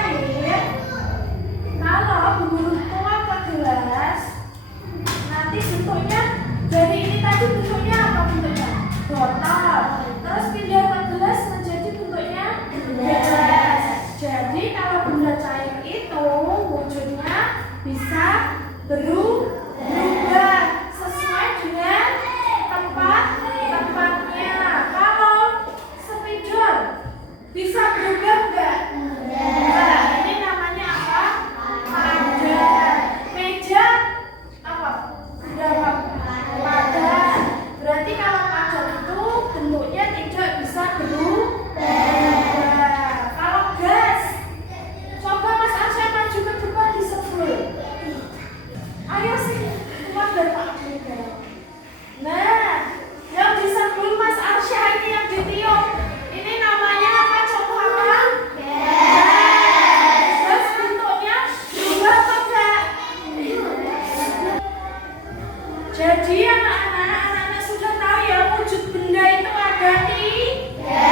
cair, kalau guru tuang ke gelas, nanti bentuknya dari ini tadi bentuknya apa bentuknya? Botol. Terus pindah ke gelas menjadi bentuknya gelas. Jadi kalau benda cair itu wujudnya bisa berubah sesuai dengan tempatnya. Kalau spidol bisa berubah enggak? Enggak. Ini namanya apa? Padat. Meja apa? Berapa? Padat. Berarti kalau padat itu bentuknya tidak bisa berubah. Kalau gas, coba Mas Arsya maju ke depan disebut. Ayo sih, keluar dari Pak Abdul. Nah, yang disebut Mas Arsya ini yang ditiup. Ini namanya apa? Coba apa? Gas. Gas bentuknya berubah apa enggak? Jadi anak-anak sudah tahu ya wujud benda itu ada tiga.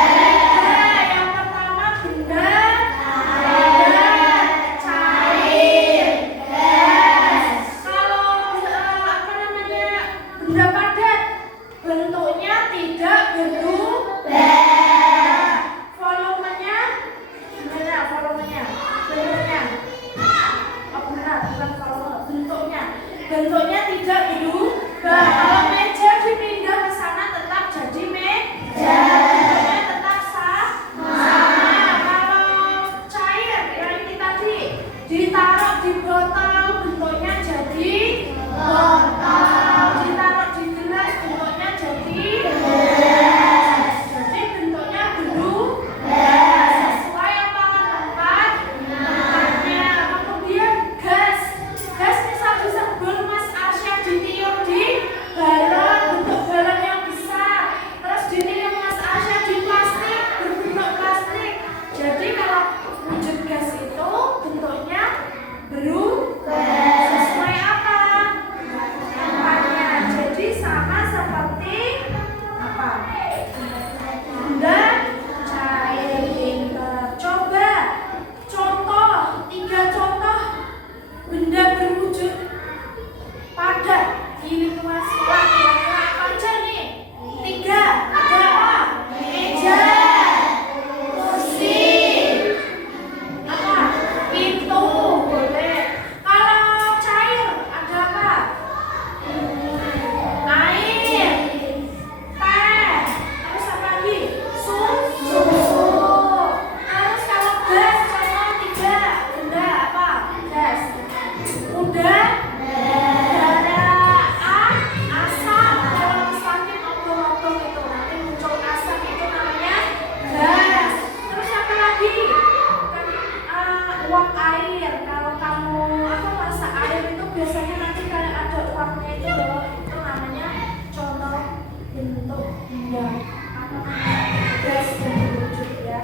Yang pertama benda padat, cair, gas. Kalau benda padat bentuknya tidak berubah. Volumenya gimana? Volumenya, bentuknya. Oh benar, bukan volume, bentuknya tidak berubah. Kalau meja dipindah ke sana tetap jadi meja. Bentuknya tetap sama. Kalau cair yang ini tadi ditaruh di botol bentuknya jadi botol. Ditaruh di gelas bentuknya jadi gelas. Jadi bentuknya berubah sesuai apa tempatnya. Kemudian gas. Gas bisa disebut Mas Arsya ditiup di balon, bentuk balon yang besar. Terus ditiup Mas Arsya di plastik, berbentuk plastik. Jadi kalau wujud gas itu bentuknya berubah sesuai apa? Tempatnya. Jadi sama seperti apa? Benda cair. Coba contoh, 3 contoh benda berwujud padat di lingkungan sekolah. Kira-kira apa aja nih? 3. Ada apa? Meja, kursi, apa? Pintu, boleh. Kalau cair ada apa? Air, teh, terus apa lagi? Susu. Terus kalau gas, contoh 3 benda apa? Gas. Udah asap. Kalau sakit obong-obong itu nanti muncul asap, itu namanya gas. Terus apa lagi? Uap air. Kalau kamu masak air itu biasanya nanti kayak ada uapnya itu loh. Itu namanya contoh bentuk benda apa namanya? Gas yang berwujud ya.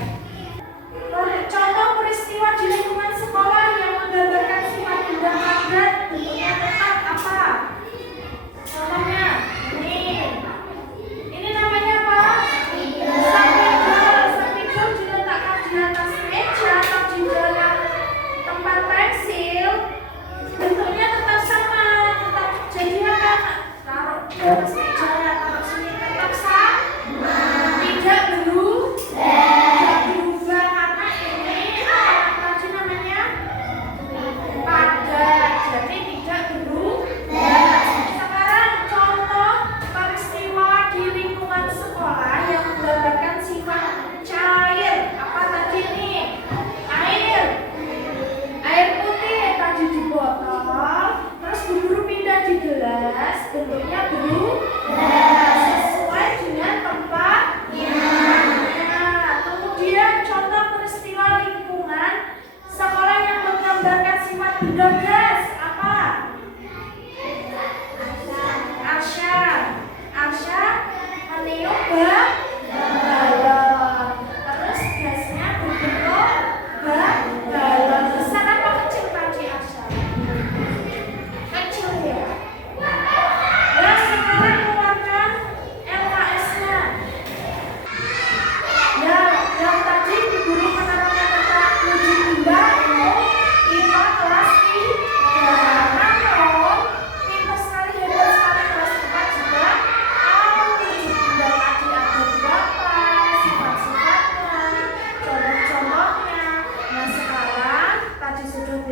Contoh peristiwa di lingkungan sekolah yang menggambarkan sifat benda padat bentuknya tetap apa? Contohnya ini namanya apa? Spidol. Spidol diletakkan di atas meja atau di dalam tempat pensil, bentuknya tetap sama.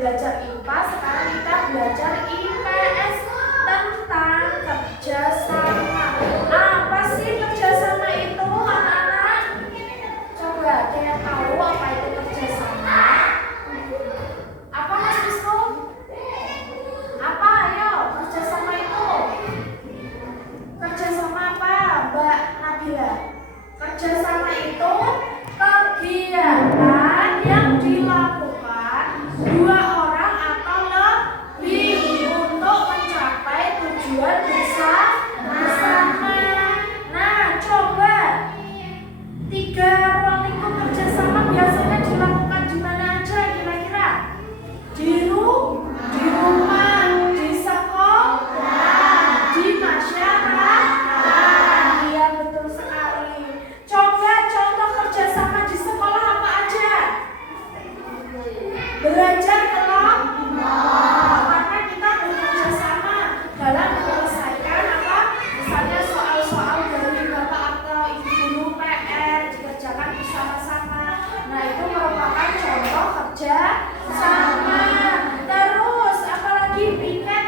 belajar IPA, sekarang kita belajar IPS tentang kerjasama. Apa sih kerjasama itu, anak-anak? Coba ada yang tahu apa itu kerjasama? Apa Mas Wisnu? Apa? Ayo, kerjasama itu. Kerjasama apa, Mbak Nabila? Kerjasama itu kegiatan yang dilakukan dua orang atau lebih untuk mencapai tujuan bersama. Nah, coba 3 ruang lingkup kerjasama biasanya dilakukan di mana aja kira-kira? Di rumah, di sekolah, di masyarakat. Iya, betul sekali. Coba contoh kerjasama di sekolah apa aja? Belajar kelompok, karena kita bekerja sama dalam menyelesaikan apa? Misalnya soal-soal dari bapak atau ibu guru PR dikerjakan bersama-sama. Nah, itu merupakan contoh kerja sama. Terus apalagi piket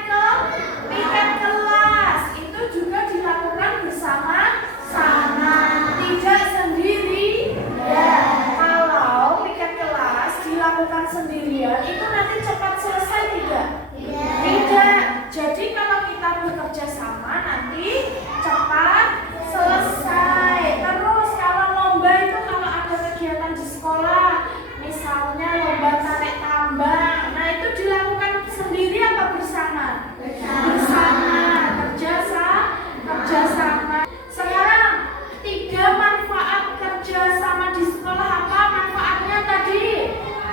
kelas itu juga dilakukan bersama-sama, tidak sendiri. Ya, kalau piket kelas dilakukan sendirian itu nanti cepat selesai tidak? Tidak. Jadi kalau kita bekerja sama nanti cepat selesai. Terus kalau lomba itu, kalau ada kegiatan di sekolah, misalnya lomba tarik tambang, nah itu dilakukan sendiri apa bersama? Bersama, kerjasama. Sekarang 3 manfaat kerjasama di sekolah apa manfaatnya tadi?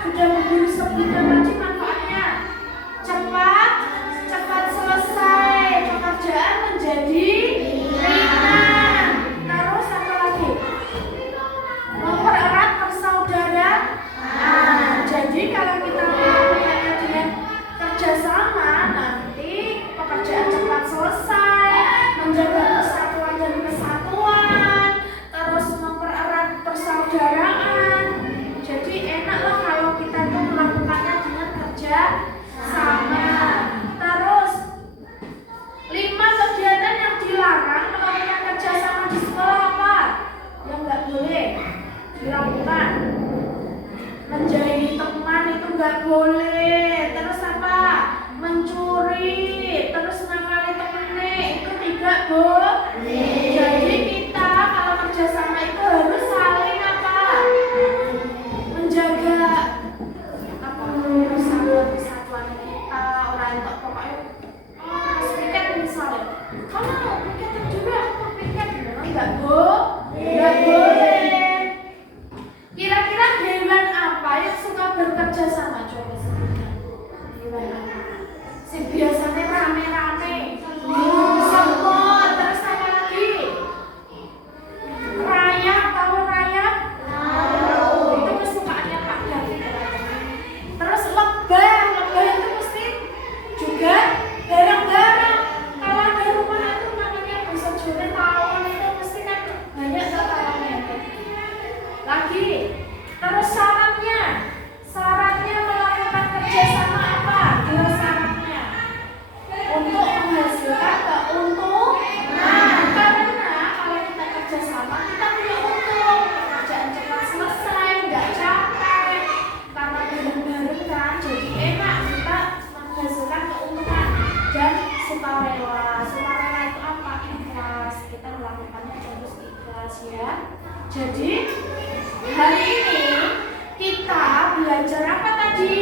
Sudah memberi sebutkan tadi manfaatnya. Cepat selesai, pekerjaan menjadi ringan. Terus apa lagi? Mempererat persaudaraan. Jadi kalau kita melakukannya dengan kerjasama, nanti pekerjaan cepat selesai, menjaga persatuan dan kesatuan, terus mempererat persaudaraan. Jadi enaklah kalau kita itu melakukannya dengan kerja sama. Terus 5 kegiatan yang dilarang melakukan kerjasama di sekolah apa? Yang nggak boleh dilakukan. Menjadi teman itu nggak boleh. Terus apa? Mencuri, terus ngakali temennya itu tidak boleh. Jadi kita kalau kerjasama itu harus saling apa? Menjaga apa? Persatuan kita, orang itu pokoknya. Terus piket misalnya, kamu piket juga, aku piket, memang nggak boleh. Kira-kira hewan apa yang suka bekerja sama? Coba sebutkan. Hewan apa? Si biasanya rame-rame. Semut, terus apa lagi? Rayap, tahu rayap? Itu kesukaannya Pak David. Terus lebah itu mesti juga bareng-bareng. Kalau ada rumah itu namanya bisa juri tawon, itu mesti kan banyak tawonnya. Lagi, terus syaratnya melakukan kerjasama apa? Jelas syaratnya untuk menghasilkan keuntungan. Karena kalau kita kerjasama kita punya untung, pekerjaan cepat selesai, nggak capek. Karena bareng-bareng kan, jadi enak kita menghasilkan keuntungan dan sukarela. Sukarela itu apa? Ikhlas. Kita melakukannya harus ikhlas ya. Jadi hari ini kita belajar apa tadi?